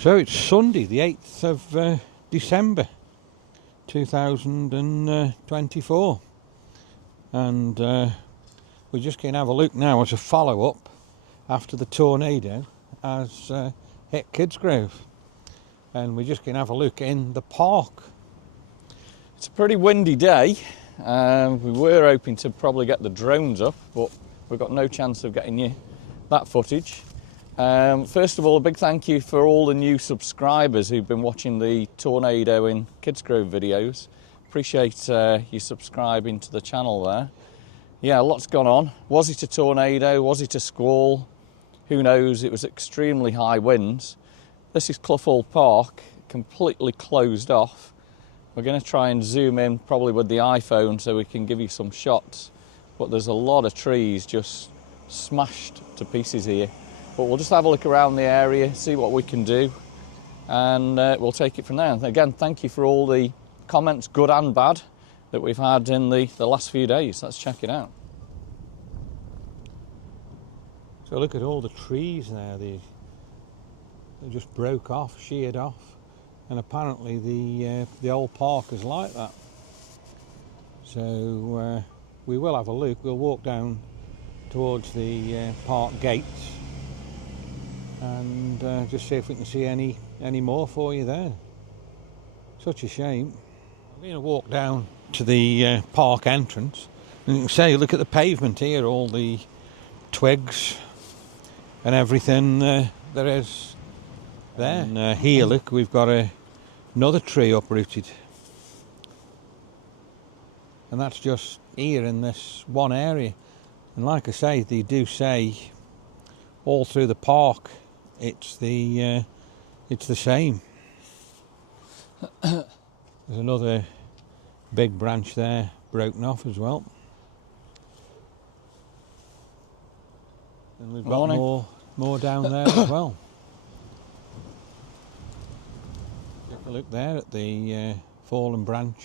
So it's Sunday, the 8th of December 2024, and we're just going to have a look now as a follow-up after the tornado has hit Kidsgrove, and we're just going to have a look in the park. It's a pretty windy day. We were hoping to probably get the drones up, but we've got no chance of getting you that footage. First of all, a big thank you for all the new subscribers who've been watching the tornado in Kidsgrove videos. Appreciate you subscribing to the channel there. Yeah, lots gone on. Was it a tornado? Was it a squall? Who knows? It was extremely high winds. This is Clough Hall Park, completely closed off. We're going to try and zoom in probably with the iPhone so we can give you some shots, but there's a lot of trees just smashed to pieces here. But we'll just have a look around the area, see what we can do, and we'll take it from there. And again, thank you for all the comments, good and bad, that we've had in the last few days. Let's check it out. So look at all the trees there, they just broke off, sheared off, and apparently the old park is like that. So we will have a look. We'll walk down towards the park gates and just see if we can see any more for you there. Such a shame. I'm going to walk down to the park entrance, and you can say, look at the pavement here, all the twigs and everything there is there. And here, look, we've got another tree uprooted, and that's just here in this one area. And like I say, they do say all through the park it's the same. There's another big branch there broken off as well, and we've got more down there as well. Take a look there at the fallen branch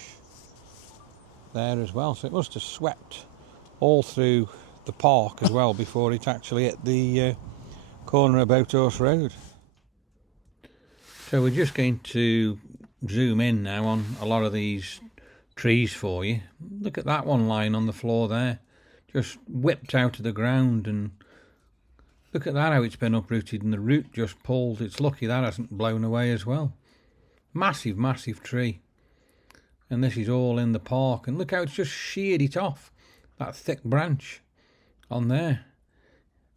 there as well. So it must have swept all through the park as well before it actually hit the corner of Boathorse Road. So we're just going to zoom in now on a lot of these trees for you. Look at that one lying on the floor there, just whipped out of the ground, and look at that, how it's been uprooted and the root just pulled. It's lucky that hasn't blown away as well. Massive, massive tree. And this is all in the park, and look how it's just sheared it off, that thick branch on there.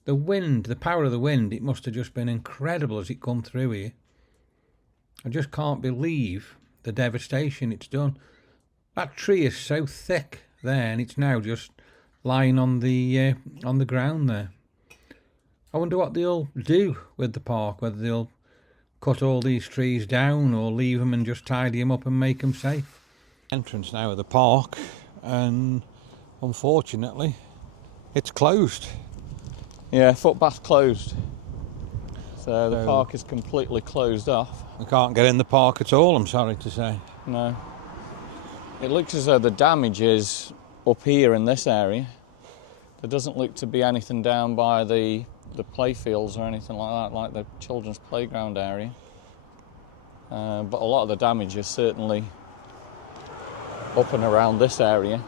The wind, the power of the wind, it must have just been incredible as it come through here. I just can't believe the devastation it's done. That tree is so thick there, and it's now just lying on the ground there. I wonder what they'll do with the park, whether they'll cut all these trees down or leave them and just tidy them up and make them safe. Entrance now of the park, and unfortunately it's closed. Yeah, footpath closed. So the park is completely closed off. We can't get in the park at all, I'm sorry to say. No. It looks as though the damage is up here in this area. There doesn't look to be anything down by the playfields or anything like that, like the children's playground area. But a lot of the damage is certainly up and around this area,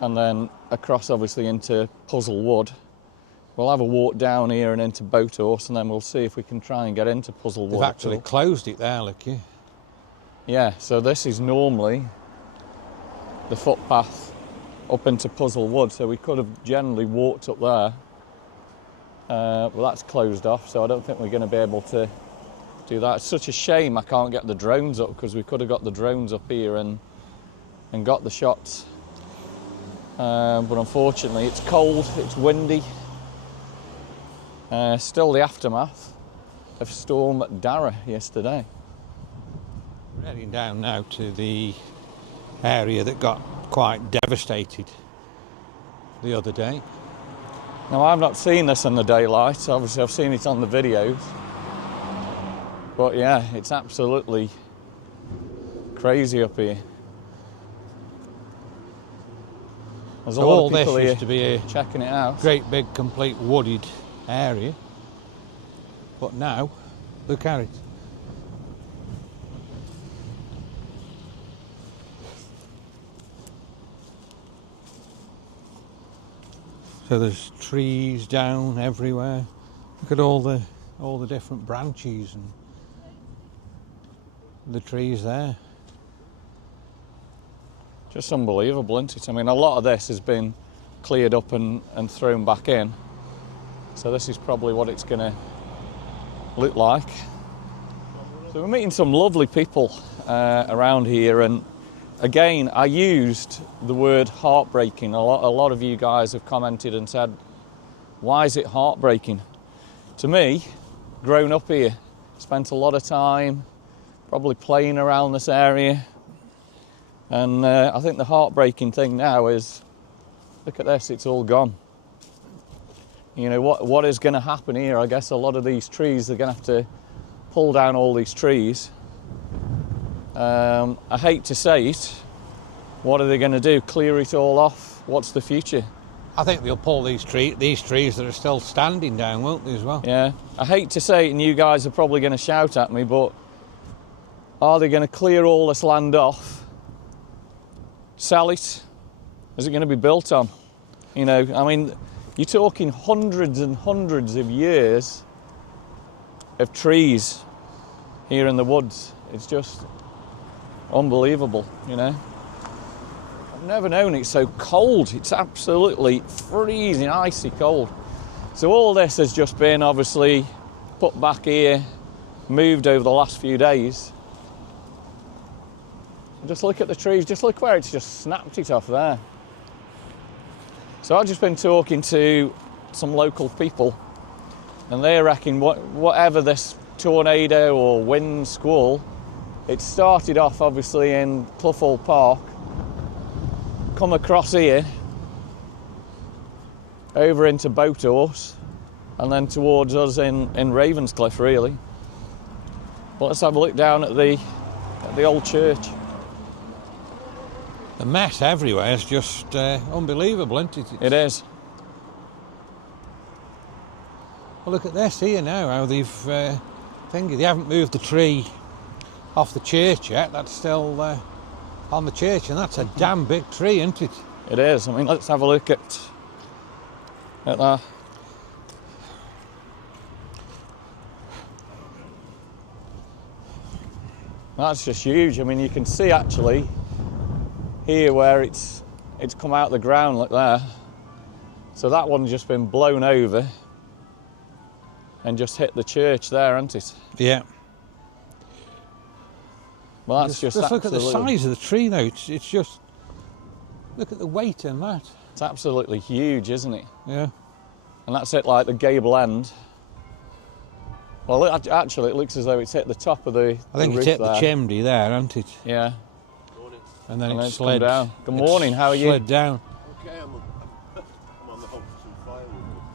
and then across obviously into Puzzlewood. We'll have a walk down here and into Boathorse, and then we'll see if we can try and get into Puzzlewood. They've actually closed it there, look here. Yeah, so this is normally the footpath up into Puzzlewood, so we could have generally walked up there. Well, that's closed off, so I don't think we're going to be able to do that. It's such a shame I can't get the drones up, because we could have got the drones up here and got the shots. But unfortunately it's cold, it's windy. Still the aftermath of Storm Dara yesterday. We're heading down now to the area that got quite devastated the other day. Now, I've not seen this in the daylight, obviously I've seen it on the videos. But yeah, it's absolutely crazy up here. There's a lot of people here used to be a checking it out. Great big complete wooded area. But now, look at it. So there's trees down everywhere. Look at all the different branches and the trees there. Just unbelievable, isn't it? I mean, a lot of this has been cleared up and thrown back in. So this is probably what it's going to look like. So we're meeting some lovely people around here, and again, I used the word heartbreaking. A lot of you guys have commented and said, why is it heartbreaking? To me, grown up here, spent a lot of time probably playing around this area, and I think the heartbreaking thing now is, look at this, it's all gone. You know, what is going to happen here? I guess a lot of these trees, they're going to have to pull down all these trees. I hate to say it, what are they going to do? Clear it all off? What's the future? I think they'll pull these trees that are still standing down, won't they, as well? Yeah, I hate to say it, and you guys are probably going to shout at me, but are they going to clear all this land off, sell it? Is it going to be built on? You know, I mean, you're talking hundreds and hundreds of years of trees here in the woods. It's just unbelievable, you know. I've never known it so cold. It's absolutely freezing, icy cold. So all this has just been obviously put back here, moved over the last few days. Just look at the trees, just look where it's just snapped it off there. So I've just been talking to some local people, and they reckon whatever this tornado or wind squall, it started off obviously in Clough Park, come across here, over into Boathorse, and then towards us in Ravenscliffe really. But let's have a look down at the old church. The mess everywhere is just unbelievable, isn't it? It is. Well, look at this here now, how they've they haven't moved the tree off the church yet. That's still on the church, and that's a damn big tree, isn't it? It is. I mean, let's have a look at that. That's just huge. I mean, you can see actually here where it's come out the ground like there. So that one's just been blown over and just hit the church there, hasn't it? Yeah. Well, that's just look at the size of the tree now. It's just, look at the weight in that. It's absolutely huge, isn't it? Yeah. And that's it, like the gable end. Well, actually, it looks as though it's hit the top of the I think it's hit the chimney there, hasn't it? Yeah. And then it's slid down. Good morning, how are you? Slid down. Okay, I'm on the hunt for some firewood.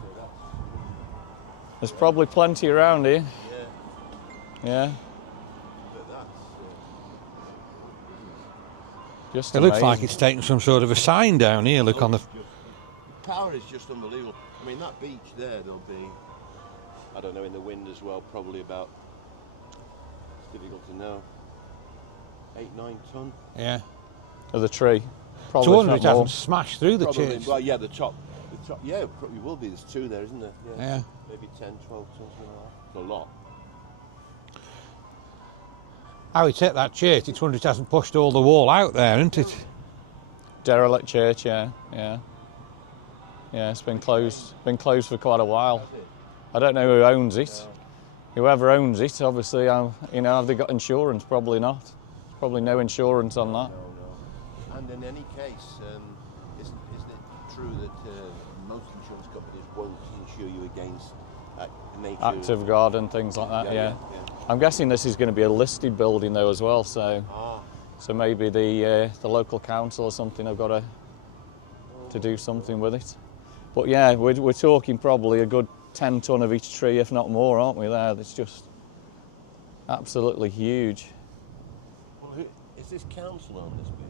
So There's probably plenty around here. Yeah. But that's Just It looks like it's taken some sort of a sign down here. Look on the. power is just unbelievable. I mean, that beach there, there'll be, I don't know, in the wind as well, probably about, it's difficult to know, 8-9 ton. Yeah. Of the tree. Probably. So wonder it hasn't smashed through the Probably, church. well, yeah, the top, yeah, it probably will be. There's two there, isn't there? Yeah. Maybe 10, 12 tons, something like that. It's a lot. How it's hit that church, it's wonder it hasn't pushed all the wall out there, isn't it? Derelict church, yeah. Yeah, it's been closed for quite a while. I don't know who owns it. Whoever owns it, obviously, you know, have they got insurance? Probably not. There's probably no insurance on that. No. And in any case, isn't it true that most insurance companies won't insure you against nature? Active guard and things like that, yeah. I'm guessing this is going to be a listed building though as well, so maybe the local council or something have got to do something with it. But yeah, we're talking probably a good 10 ton of each tree, if not more, aren't we there? It's just absolutely huge. Well, is this council on this bit?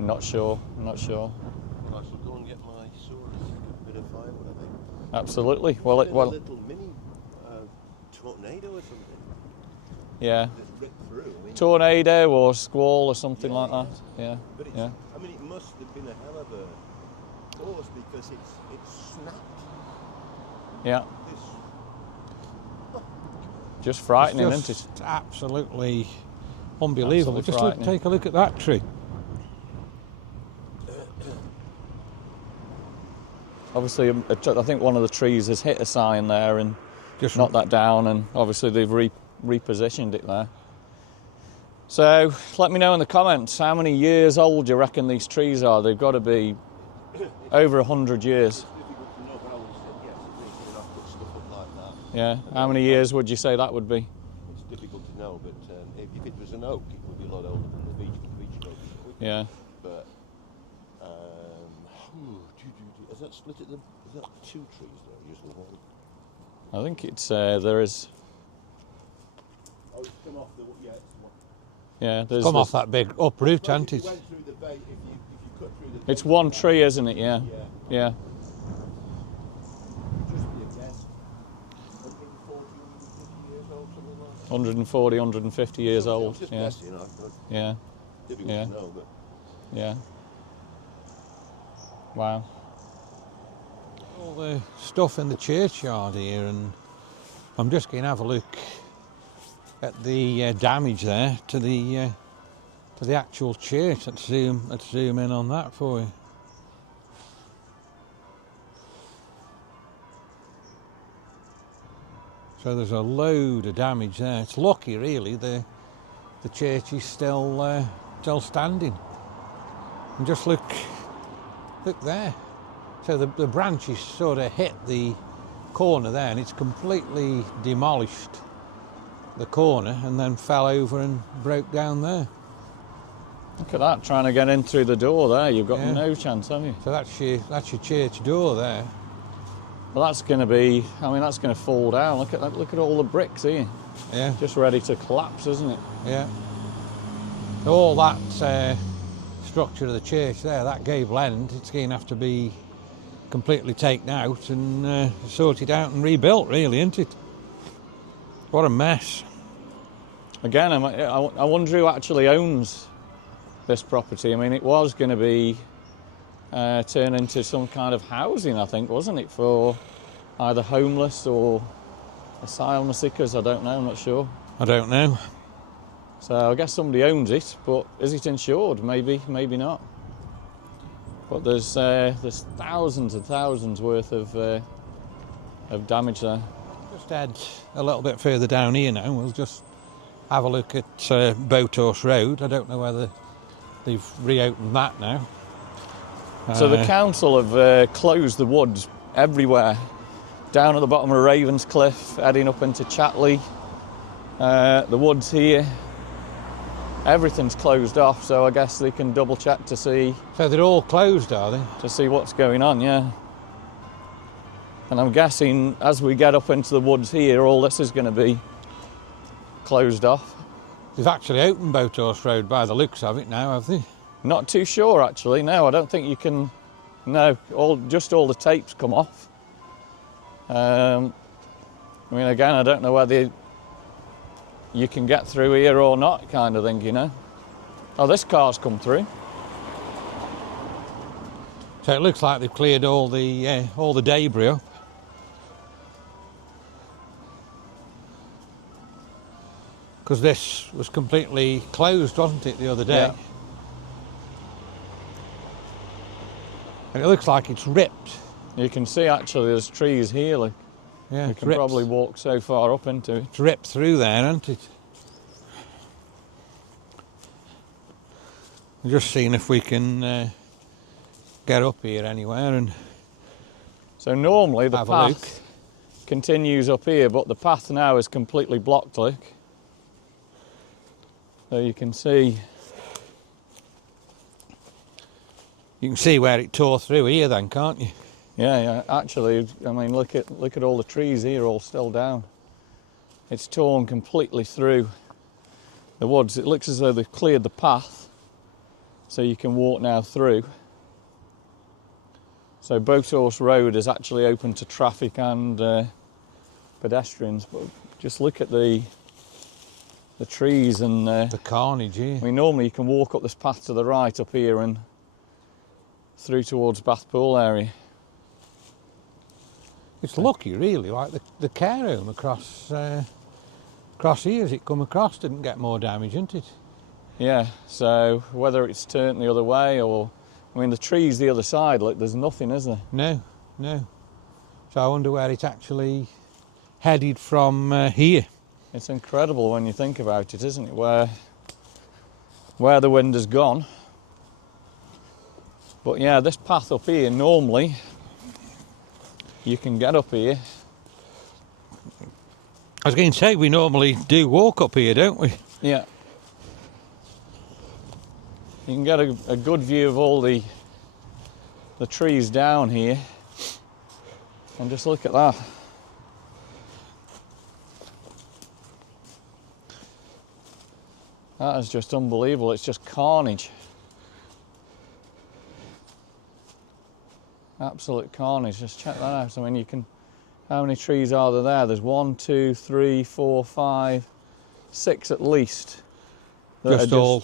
Not sure. Well, I shall go and get my sword, a bit of firewood, I think. Absolutely. Well, a little mini tornado or something. Yeah. That's ripped through. I mean, Tornado or squall or something like that. Yeah. But it's, yeah. I mean, it must have been a hell of a doors because it's snapped. Yeah. This, Just frightening, It's isn't it? just absolutely unbelievable. Absolutely Just frightening. take a look at that tree. Obviously, I think one of the trees has hit a sign there and Just knocked that down, and obviously they've repositioned it there. So let me know in the comments, how many years old do you reckon these trees are? They've got to be over 100 years. it's difficult to know, but I would say yes, it makes it not put stuff up like that. Yeah. How many years would you say that would be? It's difficult to know, but if it was an oak, it would be a lot older than the beech oak. Yeah. But is that split at the? Is that 2 trees there? Or just the 1? I think it's there is. Oh, it's come off the it's one. Yeah. There's come off that big uproot, Well, hasn't if it? you went through the base, if you cut through the It's base, one tree, isn't it? Yeah. yeah, Yeah. just be a guess. 140, 150 years old, something like that. 140, 150 years old. Just Yeah. guess, you know. Yeah. Difficult Yeah. to know, but Yeah. Wow. All the stuff in the churchyard here, and I'm just going to have a look at the damage there to the actual church. Let's zoom in on that for you. So there's a load of damage there. It's lucky, really. The church is still standing. And just look there. So the branches sort of hit the corner there, and it's completely demolished the corner, and then fell over and broke down there. Look at that, trying to get in through the door there. You've got Yeah. no chance, have you? So that's your church door there. Well, that's going to be. I mean, that's going to fall down. Look at that. Look at all the bricks here, Yeah, just ready to collapse, isn't it? yeah. So all that structure of the church there, that gable end, it's going to have to be completely taken out and sorted out and rebuilt, really, isn't it? What a mess. Again, I wonder who actually owns this property. I mean, it was going to be turned into some kind of housing, I think, wasn't it, for either homeless or asylum seekers? I don't know. I'm not sure. I don't know. So I guess somebody owns it, but is it insured? Maybe, maybe not. But there's thousands and thousands worth of damage there. Just head a little bit further down here now. We'll just have a look at Boathorse Road. I don't know whether they've reopened that now. So the council have closed the woods everywhere, down at the bottom of Ravenscliff, heading up into Chatley, the woods here. Everything's closed off, so I guess they can double check to see So they're all closed, are they? what's going on, yeah. And I'm guessing as we get up into the woods here, all this is going to be closed off. They've actually opened Boathorse Road by the looks of it now, have they? Not too sure, actually. No, I don't think you can. No, just all the tapes come off. I mean, again, I don't know whether you can get through here or not, kind of thing, you know. Oh, this car's come through. So it looks like they've cleared all the debris up. Because this was completely closed, wasn't it, the other day? Yeah. And it looks like it's ripped. You can see actually there's trees here. Like, Yeah, you it's can ripped. probably walk so far up into it. It's ripped through there, hasn't it? I'm just seeing if we can get up here anywhere and So normally the have a look. path continues up here, but the path now is completely blocked, look. So you can see. You can see where it tore through here then, can't you? Yeah, actually, I mean, look at all the trees here, all still down. It's torn completely through the woods. It looks as though they've cleared the path, so you can walk now through. So Boathorse Road is actually open to traffic and pedestrians. But just look at the trees and The carnage here. I mean, normally you can walk up this path to the right up here and through towards Bath Pool area. It's lucky, really, like the care home across here as it come across didn't get more damage, isn't it? Yeah, so whether it's turned the other way or, I mean, the trees the other side, look, there's nothing, is there? No. So I wonder where it's actually headed from here. It's incredible when you think about it, isn't it? Where the wind has gone. But yeah, this path up here, normally you can get up here. I was going to say, we normally do walk up here, don't we? Yeah. You can get a good view of all the trees down here. And just look at that. That is just unbelievable. It's just carnage. Absolute carnage. Just check that out. I mean, you can... How many trees are there? There's 1, 2, 3, 4, 5, 6 at least. Just all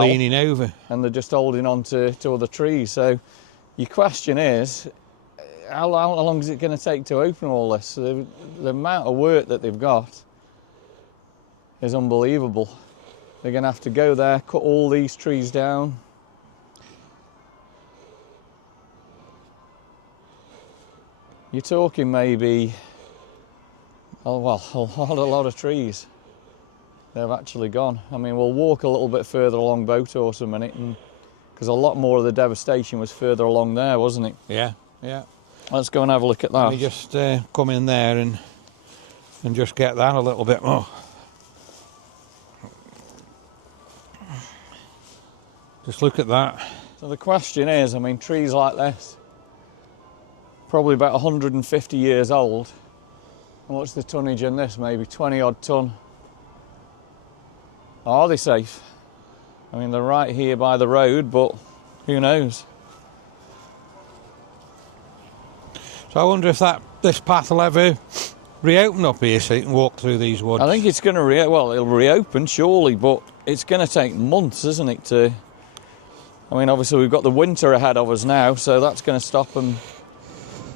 leaning over. And they're just holding on to other trees. So your question is, how long is it going to take to open all this? The amount of work that they've got is unbelievable. They're going to have to go there, cut all these trees down. You're talking maybe, oh well, a lot of trees they've actually gone. I mean, we'll walk a little bit further along Boathorse a minute, because a lot more of the devastation was further along there, wasn't it? Yeah. Let's go and have a look at that. Let me just come in there and just get that a little bit more. Just look at that. So the question is, I mean, trees like this, probably about 150 years old. And what's the tonnage in this? Maybe 20 odd ton. Are they safe? I mean, they're right here by the road, but who knows? So I wonder if this path will ever reopen up here so you can walk through these woods. I think it's going to it'll reopen surely, but it's going to take months, isn't it? I mean, obviously we've got the winter ahead of us now, so that's going to stop them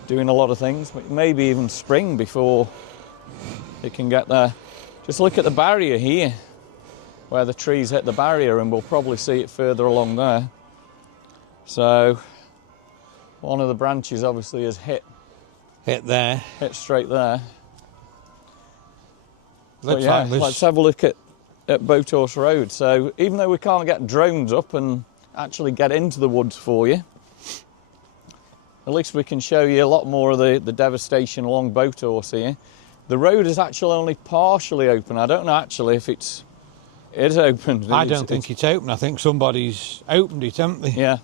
doing a lot of things, but maybe even spring before it can get there. Just look at the barrier here, where the trees hit the barrier, and we'll probably see it further along there. So one of the branches obviously has hit straight there. But yeah, let's have a look at Boathorse Road. So even though we can't get drones up and actually get into the woods for you, at least we can show you a lot more of the devastation along Boathorse here. The road is actually only partially open. I don't know actually if it is open. I don't think it's open. I think somebody's opened it, haven't they? Yeah.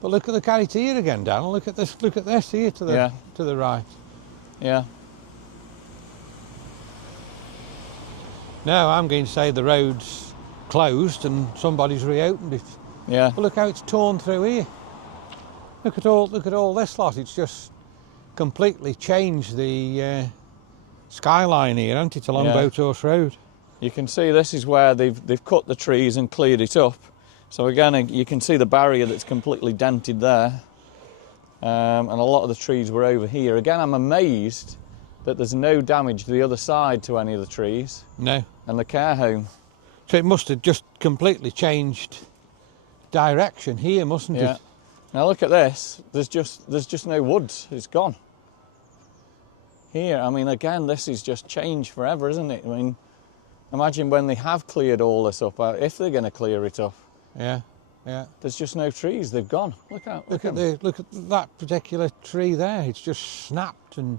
But look at the carrot here again, Dan. Look at this. Look at this here to the right. Yeah. No, I'm going to say the road's closed and somebody's reopened it. Yeah. But look how it's torn through here. Look at all this lot. It's just completely changed the skyline here, hasn't it, along Boathorse Road? You can see this is where they've cut the trees and cleared it up. So again, you can see the barrier that's completely dented there. And a lot of the trees were over here. Again, I'm amazed that there's no damage to the other side to any of the trees. No. And the care home. So it must have just completely changed direction here, mustn't it? Now look at this. There's just no woods. It's gone. Here, I mean, again, this is just changed forever, isn't it? I mean, imagine when they have cleared all this up, if they're going to clear it up. Yeah. There's just no trees. They've gone. Look at that particular tree there. It's just snapped and.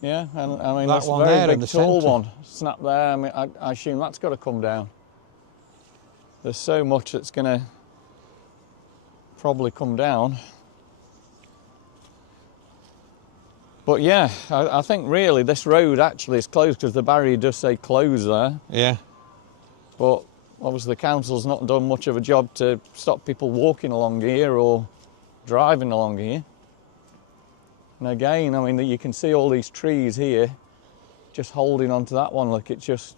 Yeah, and I mean, that that's a one very there big, in the tall centre. one. Snap there. I mean, I assume that's got to come down. There's so much that's going to probably come down. But yeah, I think really this road actually is closed because the barrier does say closed there. Yeah. But obviously the council's not done much of a job to stop people walking along here or driving along here. And again, I mean, you can see all these trees here just holding onto that one. Look, it's just,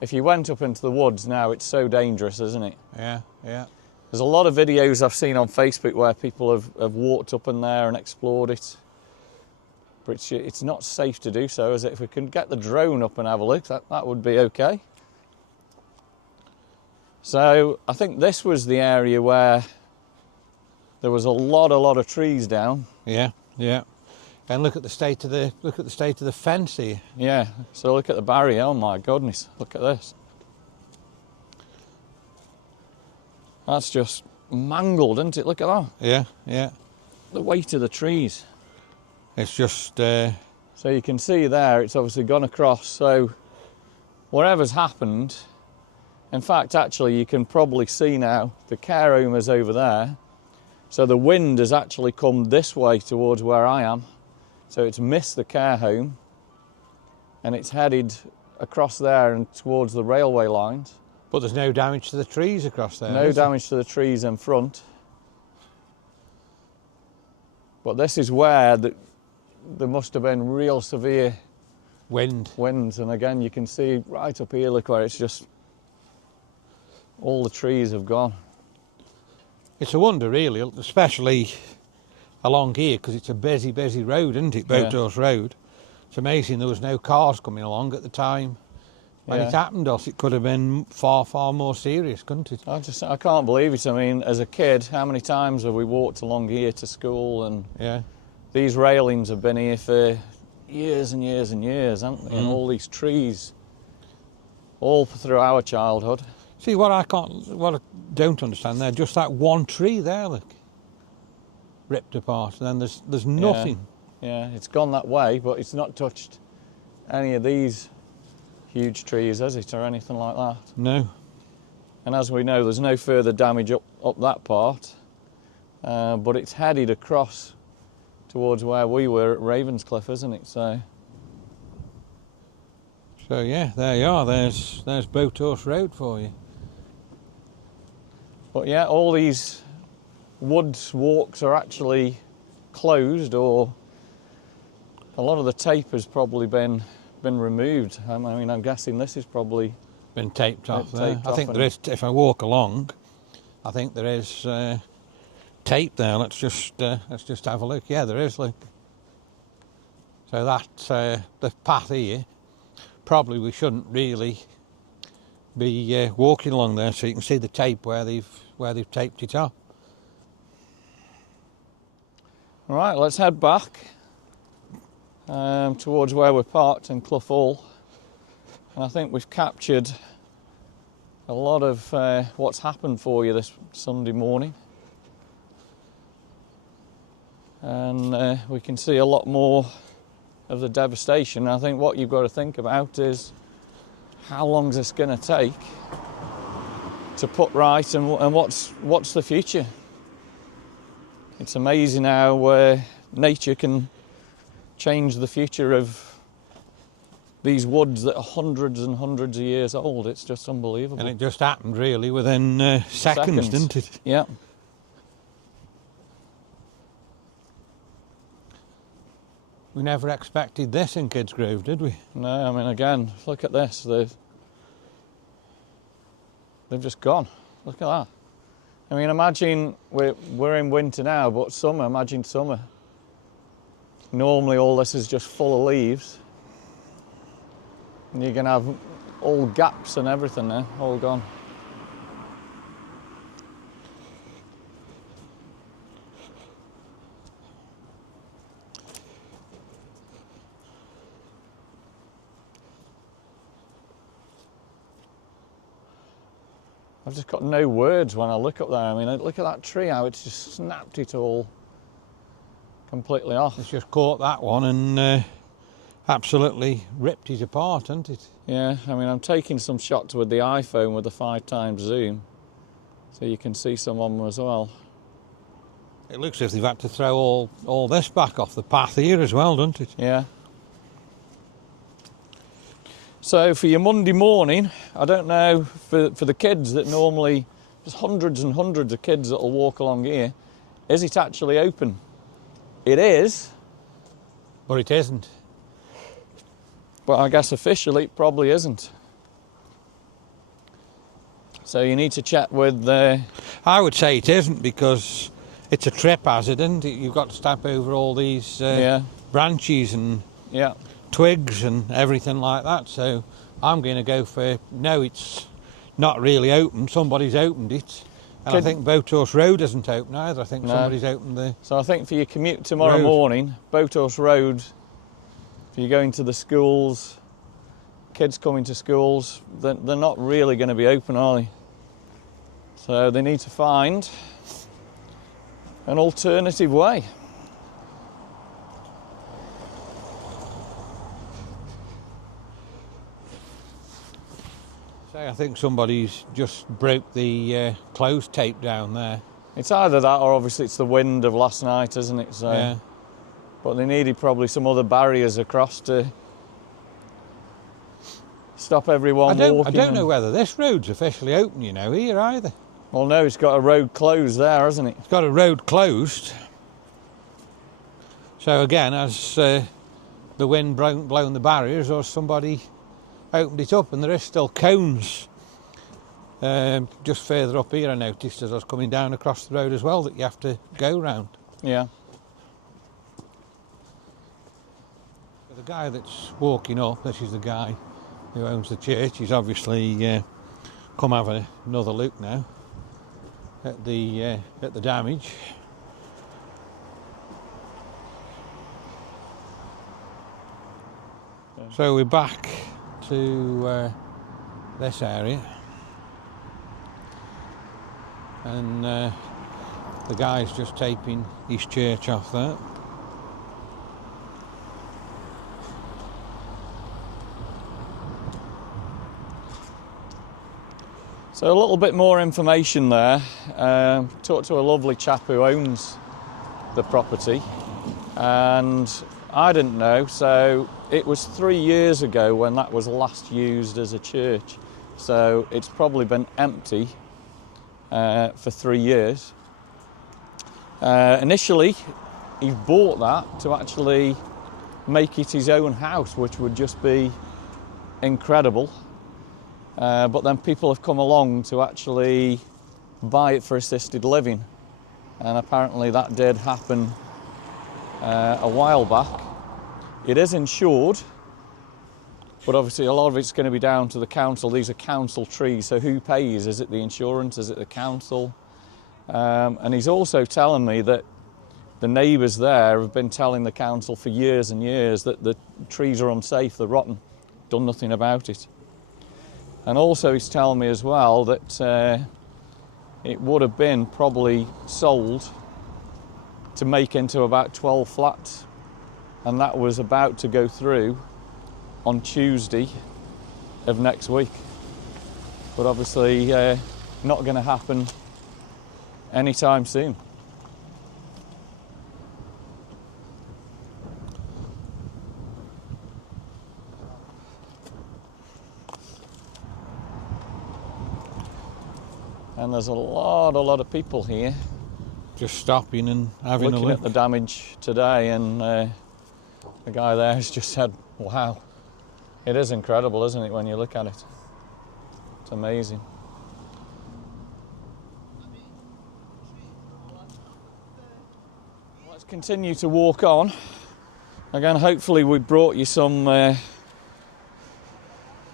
if you went up into the woods now, it's so dangerous, isn't it? Yeah. There's a lot of videos I've seen on Facebook where people have walked up in there and explored it. But it's not safe to do so, is it? If we can get the drone up and have a look, that would be okay. So I think this was the area where there was a lot of trees down. Yeah, yeah. And look at the state of the fence here. Yeah. So look at the barrier. Oh my goodness! Look at this. That's just mangled, isn't it? Look at that. Yeah, yeah. The weight of the trees. It's just. So you can see there, it's obviously gone across. So whatever's happened. In fact, actually, you can probably see now the care home is over there. So the wind has actually come this way towards where I am. So it's missed the care home and it's headed across there and towards the railway lines. But there's no damage to the trees across there. No damage to the trees in front. But this is where there must have been real severe winds. And again, you can see right up here, look where it's just, all the trees have gone. It's a wonder, really, especially along here, because it's a busy road, isn't it? Boathouse Road. It's amazing there was no cars coming along at the time when it happened, else it could have been far more serious, couldn't it? I can't believe it. I mean, as a kid, how many times have we walked along here to school? And these railings have been here for years and years and years, haven't they? And all these trees, all through our childhood. See, what I don't understand there, just that one tree there, look, ripped apart, and then there's nothing. Yeah, it's gone that way, but it's not touched any of these huge trees, has it, or anything like that? No. And as we know, there's no further damage up that part, but it's headed across towards where we were at Ravenscliff, isn't it? So yeah, there you are. There's Boathouse Road for you. But yeah, all these woods walks are actually closed, or a lot of the tape has probably been removed. I mean, I'm guessing this is probably been taped off there. Taped I think off, there is. If I walk along, I think there is tape there. Let's just have a look. Yeah, there is. Look. So that's the path here. Probably we shouldn't really be walking along there, so you can see the tape where they've taped it off. All right, let's head back towards where we're parked in Clough Hall. And I think we've captured a lot of what's happened for you this Sunday morning. And we can see a lot more of the devastation. I think what you've got to think about is how long is this going to take to put right, and what's the future? It's amazing how nature can change the future of these woods that are hundreds and hundreds of years old. It's just unbelievable. And it just happened really within seconds, didn't it? Yeah. We never expected this in Kidsgrove, did we? No, I mean, again, look at this. They've just gone. Look at that. I mean, imagine we're in winter now, but summer, imagine summer. Normally all this is just full of leaves. And you're going to have all gaps and everything there, all gone. I've just got no words when I look up there. I mean, look at that tree, how it's just snapped it all completely off. It's just caught that one and absolutely ripped it apart, hasn't it? Yeah, I mean, I'm taking some shots with the iPhone with the 5x zoom, so you can see some of them as well. It looks as if they've had to throw all this back off the path here as well, doesn't it? Yeah. So for your Monday morning, I don't know, for the kids that normally, there's hundreds and hundreds of kids that will walk along here, is it actually open? It is. But it isn't. But I guess officially it probably isn't. So you need to check with I would say it isn't, because it's a trip hazard, isn't it? You've got to step over all these branches and yeah. twigs and everything like that. So I'm going to go for no, it's not really open. Somebody's opened it. And I think Boathorse Road isn't open either. I think somebody's opened the... So I think for your commute tomorrow road. morning, Boathorse Road, if you're going to the schools, kids coming to schools, they're not really going to be open, are they? So they need to find an alternative way. I think somebody's just broke the close tape down there. It's either that or obviously it's the wind of last night, isn't it? So, yeah. But they needed probably some other barriers across to stop everyone walking. I don't know whether this road's officially open, you know, here either. Well, no, it's got a road closed there, hasn't it? It's got a road closed. So again, has the wind blown the barriers, or somebody opened it up, and there is still cones just further up here. I noticed as I was coming down across the road as well that you have to go round. Yeah. The guy that's walking up, this is the guy who owns the church. He's obviously come have another look now at the damage. So we're back to this area, and the guy's just taping his church off there. So a little bit more information there. Talked to a lovely chap who owns the property, and I didn't know, so it was 3 years ago when that was last used as a church. So it's probably been empty for 3 years. Initially, he bought that to actually make it his own house, which would just be incredible. But then people have come along to actually buy it for assisted living. And apparently that did happen a while back. It is insured, but obviously a lot of it's going to be down to the council. These are council trees, so who pays? Is it the insurance? Is it the council? And he's also telling me that the neighbours there have been telling the council for years and years that the trees are unsafe, they're rotten, done nothing about it. And also he's telling me as well that it would have been probably sold to make into about 12 flats, and that was about to go through on Tuesday of next week. But obviously not going to happen anytime soon. And there's a lot of people here Just stopping and having a looking look at the damage today, and the guy there has just said, wow, it is incredible, isn't it, when you look at it? It's amazing. Let's continue to walk on. Again, hopefully we brought you some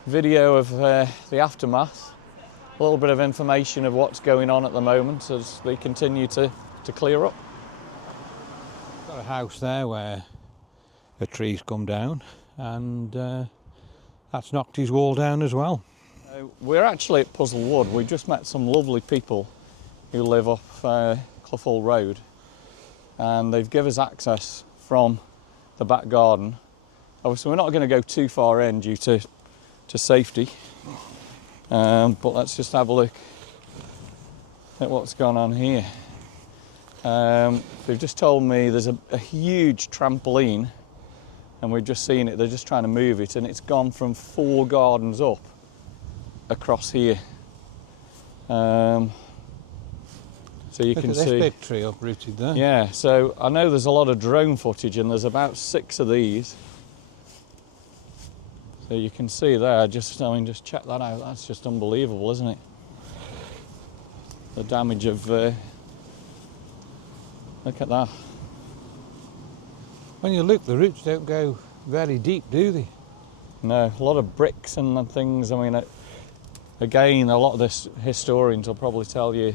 video of the aftermath. A little bit of information of what's going on at the moment as they continue to clear up. Got a house there where a tree's come down, and that's knocked his wall down as well. We're actually at Puzzlewood. We just met some lovely people who live off Clough Hall Road, and they've given us access from the back garden. Obviously we're not going to go too far in due to safety. But let's just have a look at what's gone on here. They've just told me there's a huge trampoline, and we've just seen it. They're just trying to move it, and it's gone from 4 gardens up across here. So you Look can at this see big tree uprooted there. Yeah, so I know there's a lot of drone footage, and there's about 6 of these. So you can see there, just check that out. That's just unbelievable, isn't it? the damage of. Look at that. When you look, the roots don't go very deep, do they? No, a lot of bricks and things. I mean, again, a lot of this historians will probably tell you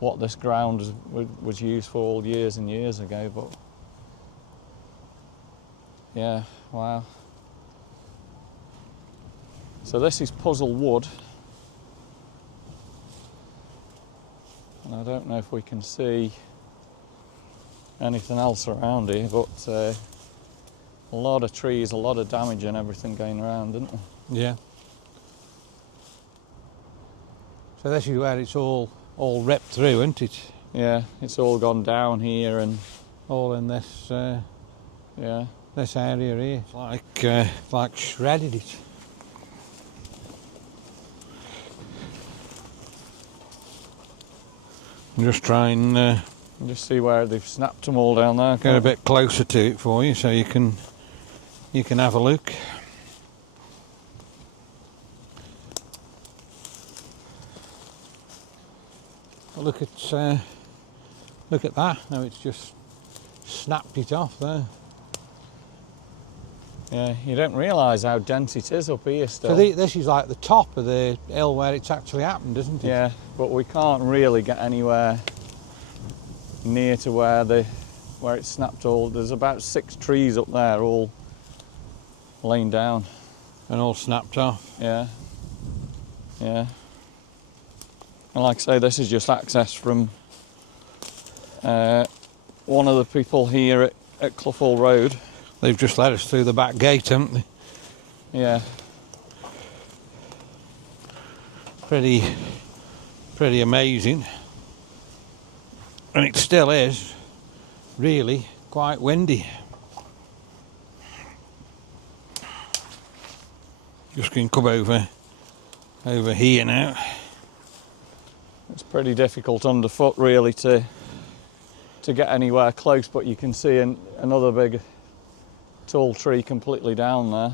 what this ground was used for all years and years ago, but yeah, wow. So this is Puzzlewood, and I don't know if we can see anything else around here, but a lot of trees, a lot of damage and everything going around, isn't there? Yeah. So this is where it's all ripped through, isn't it? Yeah, it's all gone down here and All in this yeah. this area here. It's like shredded it. I'm just trying Just see where they've snapped them all down there. get a bit closer to it for you, so you can have a look. But look at that. Now it's just snapped it off there. Yeah, you don't realise how dense it is up here still. So this is like the top of the hill where it's actually happened, isn't it? Yeah, but we can't really get anywhere near to where it's snapped all. There's about 6 trees up there all laying down. And all snapped off. Yeah, yeah. And like I say, this is just access from one of the people here at Clough Hall Road. They've just let us through the back gate, haven't they? Yeah. Pretty amazing. And it still is really quite windy. Just going to come over here now. It's pretty difficult underfoot really to get anywhere close, but you can see another big tall tree completely down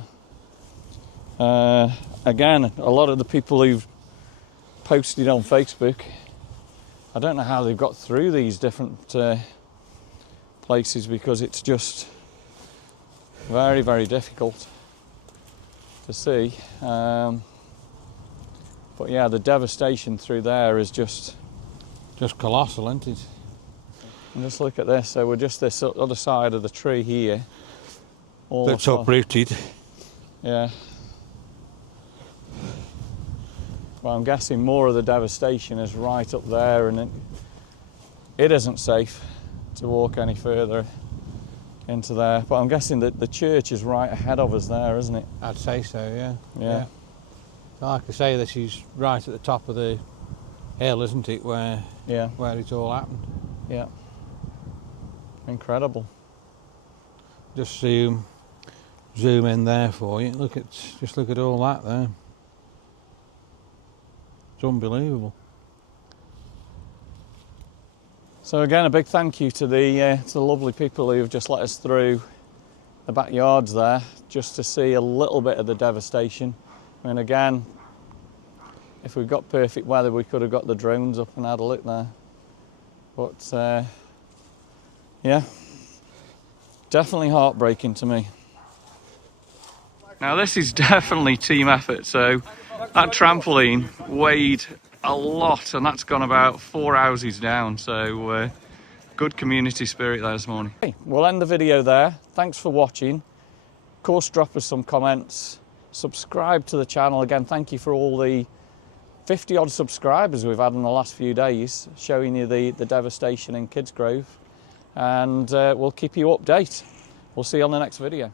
there. Again, a lot of the people who've posted on Facebook, I don't know how they've got through these different places, because it's just very, very difficult to see. But yeah, the devastation through there is just colossal, isn't it? And just look at this. So we're just this other side of the tree here. All That's across. uprooted. Yeah. Well, I'm guessing more of the devastation is right up there, and it isn't safe to walk any further into there. But I'm guessing that the church is right ahead of us there, isn't it? I'd say so, yeah. Yeah. Like I say, this is right at the top of the hill, isn't it, where Yeah. it all happened. Yeah. Incredible. Just zoom in there for you. Just look at all that there. It's unbelievable. So again, a big thank you to the lovely people who have just let us through the backyards there, just to see a little bit of the devastation. I mean, again, if we'd got perfect weather, we could have got the drones up and had a look there. But yeah, definitely heartbreaking to me. Now this is definitely team effort. So that trampoline weighed a lot, and that's gone about 4 houses down. So good community spirit there this morning. Okay, we'll end the video there. Thanks for watching. Of course, drop us some comments. Subscribe to the channel. Again, thank you for all the 50 odd subscribers we've had in the last few days, showing you the devastation in Kidsgrove. And we'll keep you updated. We'll see you on the next video.